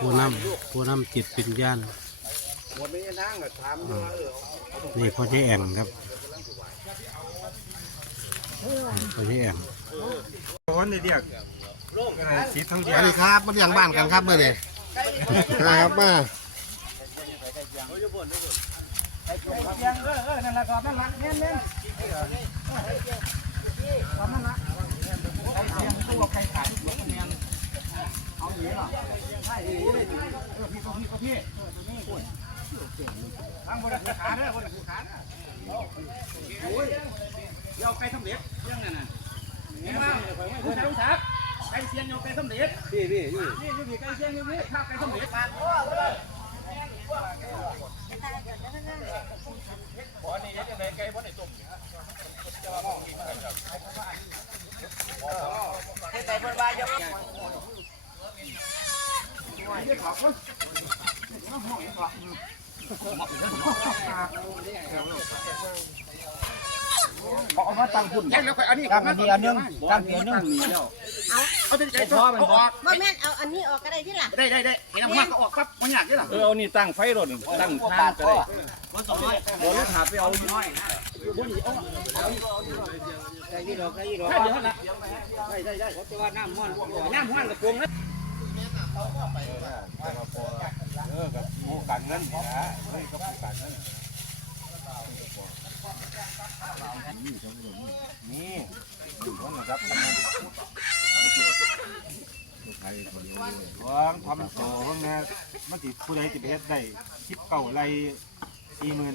ผู้นำผู้นำจิตวิญญาณนี่พ่อเจ๊แองครับพ่อเจ๊แองวันนี้เรียกสีทองแดสวังสดีครับมาเลี้ยงบ้านกันครับเมื่อนี้นะครับมาเออเออนั่นแหละก่อนนั่นแหละเน้นเน้นก่อนนั่นละไอ้เสียงตู้ใครขายหัวเนียนเอาหนีหรอใช่เลยเออ พี่ทางบริษัทขาเด้อบริษัทขาเด้อโอ้ยเดี๋ยวไก่สำเร็จยังไงน่ะเห็นไหมผู้ชายผู้ชายไก่เสียงโยไก่สำเร็จพี่พี่นี่นี่นี่ไก่เสียงอยู่นี่ข้าวไก่สำเร็จมาเอามาตั้งหุ่นแค่แล้วค่อยอันนี้ตั้งอันนี้อันนึงตั้งอันนึงเอาจะใจท้อมันออกบ่แม่นเอาอันนี้ออกก็ได้ที่ล่ะได้ได้ได้เห็นน้ำมันก็ออกครับมันอยากได้หรอเออเอานี่ตั้งไฟรถตั้งทางก็ได้บ่รถหาไปเอาอยู่น้อยแค่เดียวนะได้ได้ได้เพราะว่าน้ำมันน้ำมันกระปุกนะ เออกับผู้กันเงินนี่นะเฮ้ยกับผู้กันเงินนี่อยู่ว่านะครับวางทำโซ่ว่าไงมันติผู้ใดติเฮ็ดได้คิดเก่าไรสี่หมื่น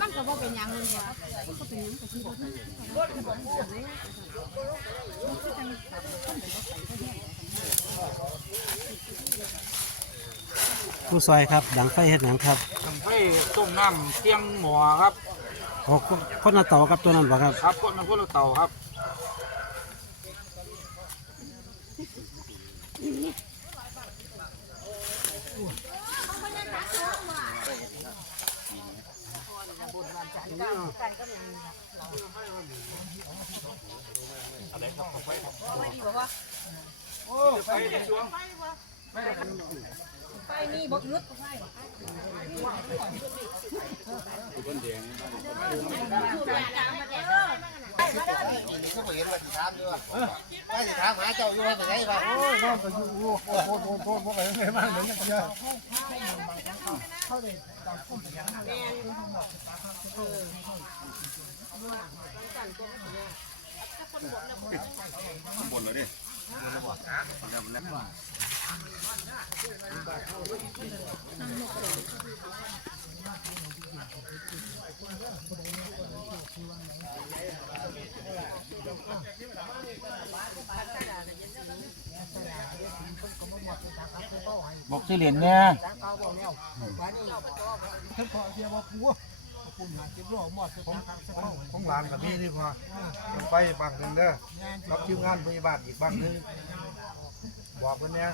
มันก็บ่เป็นหยังเลยจ้ะมันก็เป็นหยังก็คือบ่ ผู้ซอยครับ ดังไฟเฮ็ดหยังครับทำให้ต้มน้ำเตียงหมอครับ โอ้คนคนละต่อกับตัวนั้นบ่ครับ ครับคนมันคนละเต่าครับไปนี่บ่อึดก็ บ่เห็นว่าสิถามอยู่ว่าว่าสิถามหาเจ้าอยู่ว่าไปไหนวะโอ้ยนอนก็อยู่โอ้โหโอ้โหโอ้โหบ่ไปไหนมาเหมือนกันเยอะหมดเลยดิ บอกสิเหรียญเนี่ยขอ งหลานกับพี่นี่พอต้องไปบางหนึ่งเด้อรับคิวงานพยาบาลอีกบางหนึ่งบอกคนเนี้ย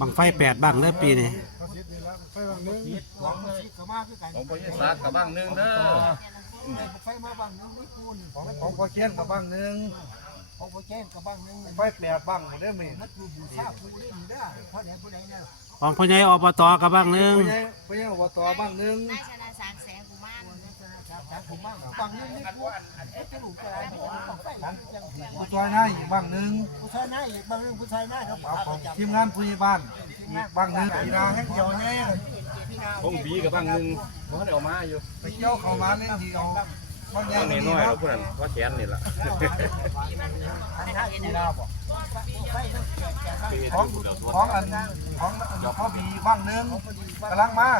บังไฟแปดบังเด้อปีนี้เขาคิดนี่แล้วไฟบางนึงหวังคิดก็มาคือกันของพ่อซากกับบ้างหนึงเด้อไฟมาบางนึงนี่คุณของของพอเชียนกับบางนึงของพอเชียนกับบางนึงไฟแปดบางหมดได้ไหมนักดูบูชาผู้เล่นได้เพราะไหนผู้ใดเนี่ย ของพ่อใหญ่อบตกับบังหนึงผู้ใหญ่ผู้ใหญ่อบตบางนึงนายชนะสางแสงกุมารจากผมบ้างบางนึงนี่กูจะรู้อะไรผู้ชายหน้าอีกบางนึงผู้ชายหน้าอีกบางนึงผู้ชายหน้าเขาเอาของทีมงานผู้ใหญ่บ้านอีกบางนึงกีฬาแห่งเดียวเนี่ยของบีกับบ้างหนึงบ่ได้เอามาอยู่ไปเกี่ยวเข้ามาเล่นดีเอา บางอบ้าย่างงน้นี้อยๆครัเราบผู้นั้นว่าแขนนี่ล่ะกีฬาบอกของของอันของอันเขาบีบ้างนึงกำลังมา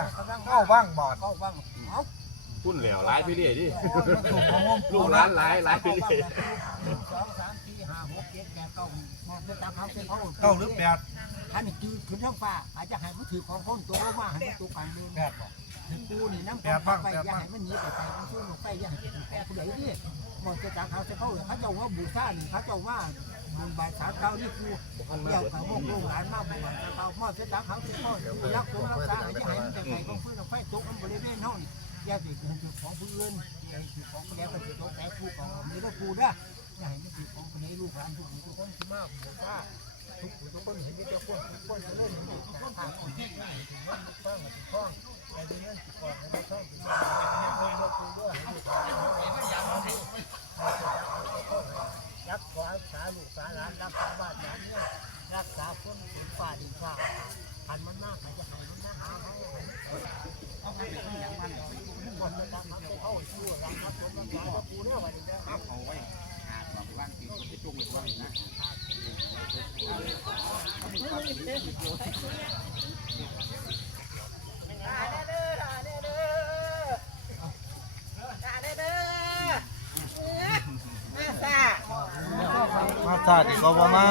เข้าบ้างบอดเข้าบ้างพุ่นแล้วหลายไปเรื่อยดิถูกของผมลูกหลานหลายหลายไปเรื่อยสองสามสี่ห้าหกเจ็ดแปดเก้าเก้าหรือแปดท่านจืดขึ้นท้องฟ้าอาจจะให้มันถือของคนตัวมาให้มันตัวกลาง เมืองแปดบอกถึงกูนี่น้ำไปอย่าให้มันหนีไปไกลมันช่วยลงไปอย่าให้ถือของผู้ใดนี่หมดจะจากเขาจะเข้าเขาเจ้าว่าบูชานี่เขาเจ้าว่าบุญบาสาเก้านี่กูเดี่ยวกับพวกลูกหลานมาบุญบาสาเก้าหมดจะจากเขาจะเข้ารักตัวรักษาอย่าให้มันไปไกลของเพื่อนไฟตกมันบริเวณห้องอย่าไปถือของผู้อื่นอย่าถือของผู้ใดก็ถือของแต่ผู้ของมีแล้วกูได้อย่าให้มันถือของผู้ใดลูกหลานทุกคนทุกคนที่มาบูชา ทุกคนทุกคนเห็นมีแต่คนทุกคนจะเล่นเห็นทุกคนผ่านคนที่ไหนถึงว่าทุกข้างทุกข้างไอ้เรื่องที่ก่อนในช่องที่มาเรื่องคุยด้วยรักษาสาลูกสาหลานรักษาบ้านหลานเนี่ยรักษาคนถึงฝ่าดินฝ่าหันมันมากใครจะหายมันมาหาเขาเอาไปเป็นอย่างมันคนจะตามมาเข้าชั่วรักษาคนรักษาปูเนี่ยวันนี้นะเอาไว้หาความว่างจริงที่จุ่มไว้นะ มาซาดิก็บ่มา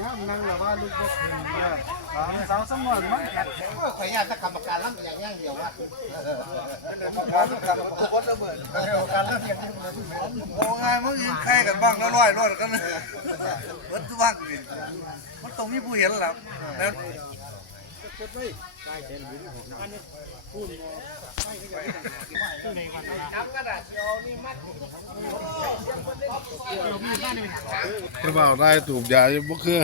ย่ำนั่งหรือว่าลูกก็คือสาม สาวสมอนมันแอบขออนุญาตกรรมการรับอย่างย่างเดียวว่ากรรมการทุกการทุกคนระเบิดกรรมการรับอย่างเดียวโอ้ไงมึงยิงใครกันบ้างแล้วร้อยรอดกันวัดทุกบ้างดิมันตรงนี้ผู้เห็นหรอแล้วกระเป๋าได้ตูบยาบ่คือ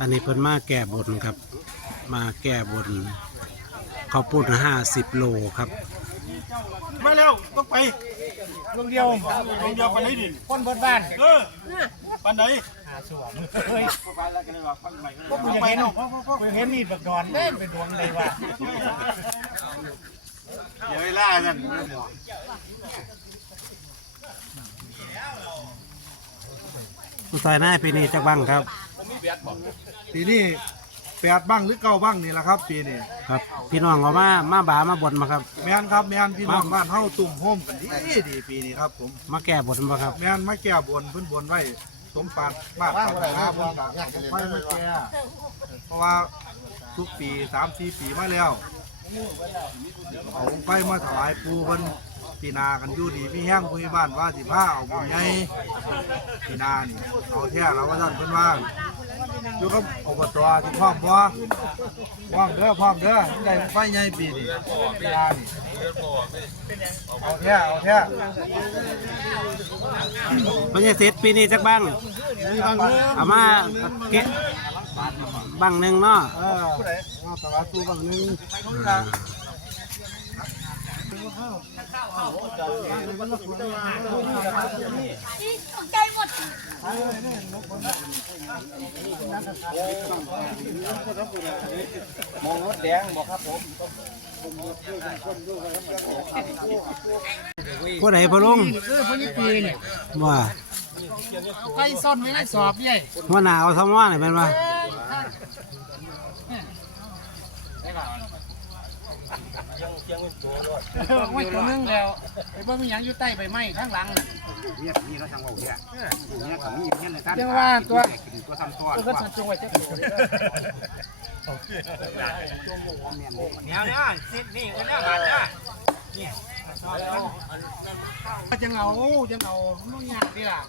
อันนี้เพิ่นมาแก้บนครับ มาแก้บนข้าวปุ้นห้าสิบโลครับ มาแล้วต้องไปลงเดียวลงเดียวไปไหนดิคนบนบ้านเออ ปันไหนก็กูจะเห็นกูเห็นนี่บักดอนเล่นเป็นดวงเลยว่ะอย่าไปล่ากันผู้ชายนายปีนี้จักบังครับ ปีนี้แปดบ้างหรือเก้าบ้างนี่แหละครับ ปีนี้ครับ พี่น้องเอามามาบามาบนมาครับ แมนครับแมนพี่น้องบ้านเฮาตุ่มโฮมกันดีดีปีนี้ครับผมมาแก้บนมาครับ แมนมาแก้บนเพิ่นบนไว้ สมปรารถบ้านปรารถนาบนบานเอาไฟมาแก้เพราะว่าทุกปีสามสี่ปีมาแล้วเอาไฟมาถวายปูเพิ่นปีนากันอยู่ดีพี่แห้งคุยบ้านว่าสิผ้าเอาบุญใหญ่ปีนานี่เอาแท้แล้วว่าท่านเพิ่นว่าอยู่กับอบตที่พร้อมบ่พร้อมเด้อพร้อมเด้อได้ไฟใหญ่ปีนี้ปีนานี่เอาแท้เอาแท้ ไม่ใช่เสร็จปีนี้จักบังเอามาเกะบังหนึ่งเนาะเออมาตลาดตู้บางนึงใจหมด มองรถแดงบ่ครับผมผู้ใดพะลุงเออพวกนี้ปีนี่ว่าเอาไก่ซ่อนไว้ในสอบใหญ่หัวหน้าเอาทำว่าไหนเป็นว่า ไว้ตัวนึงแล้วไอ้บ่มีหยังอยู่ใต้ใบไม้ข้างหลังเนี่ยนี่เขาทางว่าเนี่ยเนี่ยเขามีเนี่ยในท่านยังว่าตัวตัวซ้ำซ้อนก็สันจงไว้เจ้าตัวเดี๋ยวเนี่ยสินี่ก็เนี่ยบาดเนี่ยก็จังเอาจังเอาบ่ยากดีล่ะ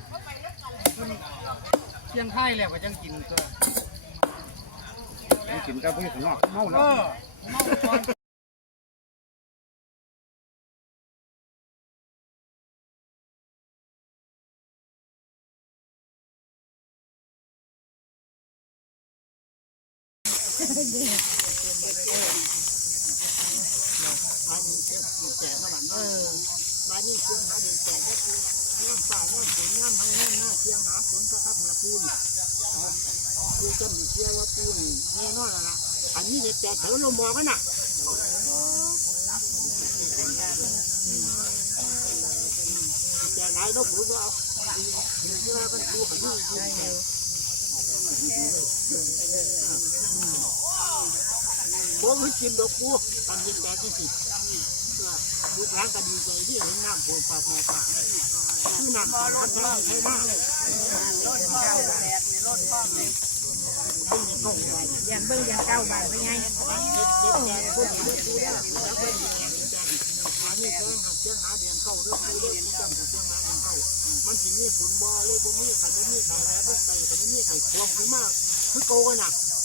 เชียงไทยแล้วก็จังกินตัวกินกับพวกข้างนอกเมาเอเปูนี่ปูจำมีเชียว่าปูนี่แน่นอนละอันนี้เด็ดแต่เถอลมบอกกันน่ะแต่ไหนเราปูก็เอาเชื่อกันปูขันนี่ บอกให้กินดอกปูทำยินแต่ที่สิลูกหลานก็ดีใจที่เห็นน้ำโผล่ปากโผล่ปากคือน้ำพัดใช้ใช้มากอย่างเบิ่งอย่างเก่าบาดไงเด็กเด็กแก่คนเด็กดูได้แล้วก็อันนี้แจ้งหาเจ้งหาเดือนเข้าเรื่องดูเรื่องจังหาเจ้งหาเดือนเข้ามันสิมีฝนบ่เลยบ่มีขันบ่มีไข่แล้วไก่ขันบ่มีไข่พวงขึ้นมาคือโกกันน่ะขันบ่มีดีเอาพวงขึ้นมาโอ้ยโดนเลยเขาจะให้ด้วยนะได้จริงอะเลยเก้า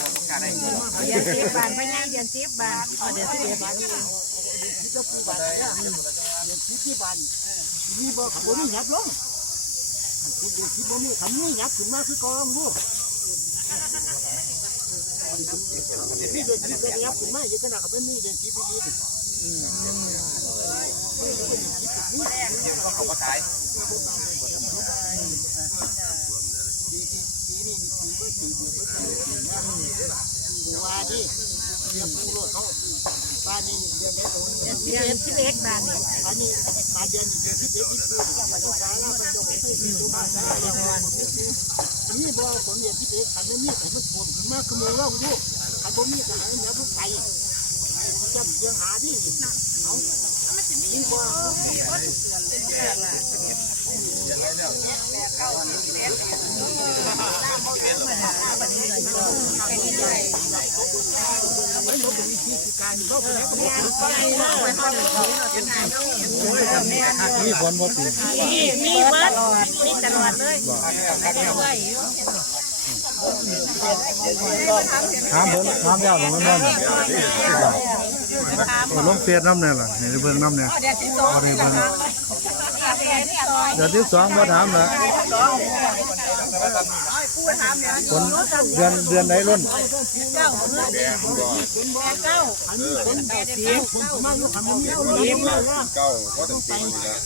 เดือนสิบบาทไปไงเดือนสิบบาทอ๋อเดือนสิบบาทเจ้าผู้บ้านเนี่ยเดี๋ยวคิดที่บ้านมีบ่ขับบ่มีหยับลงเดี๋ยวคิดบ่มีขับมีหยับขึ้นมาคือกองบ่ นี่เดี๋ยวคิดเป็นหยับขึ้นมาอยู่ขนาดขับไม่มีเดี๋ยวคิดไปยืนเขาก็ขายว่าดิเดี๋ยวผู้รถเขาบ้านนี้เดือนไหนตรงนี้เดือนสิบเอ็ดสิบเอ็ดบาทนี่อันนี้ปลาเดือนเดือนที่เด็กที่คือภาษาแล้วมันจะไม่ใช่ตัวภาษาอย่างนั้น อันนี้บ่ผมเรียนที่เด็กขันไม่มีขันมันท่วมขึ้นมาคือมือเราลูกขันบ่มีขันเนี้ยลูกไปจำเสียงหาดิเอานี่บ่ นี่ฝนบ่ตีมีมีเบิดมีตลอดเลยถามเพิ่นถามยาวบ่แม่นบ่เนี่ยลงเฟซน้ำเนี่ยล่ะนี่เบิ่งน้ำเนี่ยบ่ได้เบิ่งเดี๋ยวที่สองบ่ถามละ คนเดือนเดือนไหนล้นอันนี้คนแบบเสียคนมาอยู่ขันไม่มีเอาเลี้ยงเลยว่าเก้าก็ต้องตีอยู่แล้ว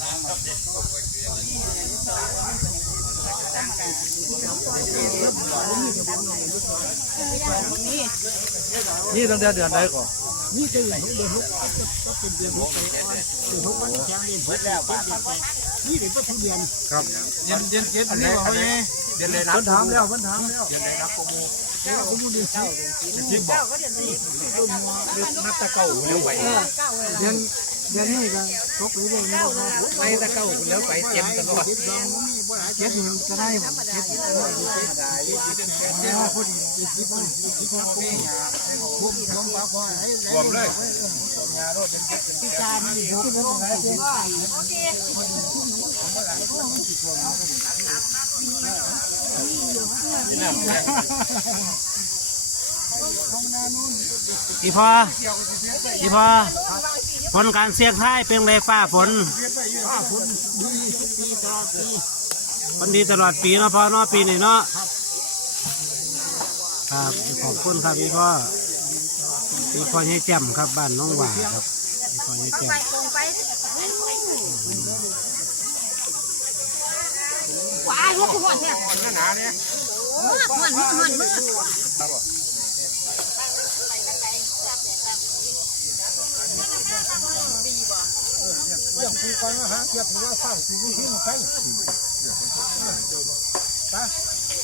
นี่ตั้งแต่เดือนไหนก่อนนี่จะอย่างเดือนหกก็เป็นเดือนหกไปอ่อนเดือนหกวันแข็งเดือนหกแล้วป้า นี่เดือนก็ทุเรียนครับเดือนเดือนเจ็ดอันนี้บ่เฮ้ยเดือนไหนนับเพิ่นถามแล้วเพิ่นถามแล้วเจ้าผมเดือนสิบเก้าก็เดือนสิบนับตะเก่าแล้วไปเดือน เดือนนี้ก็ตกไปเรื่อยๆนะไปตะเก่าแล้วไปเต็มตลอดเจ็ดดองนี่บ่หลายเจ็ดหนึ่งก็ได้ผมเจ็ดแล้วพอดีอีกสิบวันอีกสิบวันผมผมผมว่าพอให้รวมเลยที่การนี่ผมผมหลายเจ็ดอีพออีพอ ผลการเสี่ยงท้ายเป็นไรฟ้าฝนว่าคนดีปีต่อปีฝนดีตลอดปีเนาะพ่อเนาะปีนี้เนาะครับขอบคุณครับพี่พ่อพี่พ่อให้แจ่มครับบ้านน้องหว่าครับพี่พ่อให้แจ่มไปไปว้ายลูกหัวเนี่ยหนาเนี่ยหัวหัวหัวมือเเรื่องปูก่อนมาหาเทียบว่าสร้างสิวิธีมันไปไป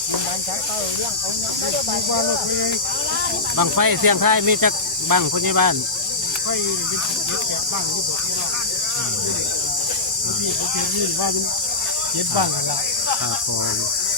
บุญบานใช้เต้าเรื่องของยังไม่ได้บานว่าลูกไม่ไงบังไฟเสียงไทายมีจักบังคนที่บ้านไฟเป็นเจ็ดแปดบ้างที่บอกที่ว่าที่ผมเห็นนี่ว่ามันเจ็ดบ้างกันละครับผม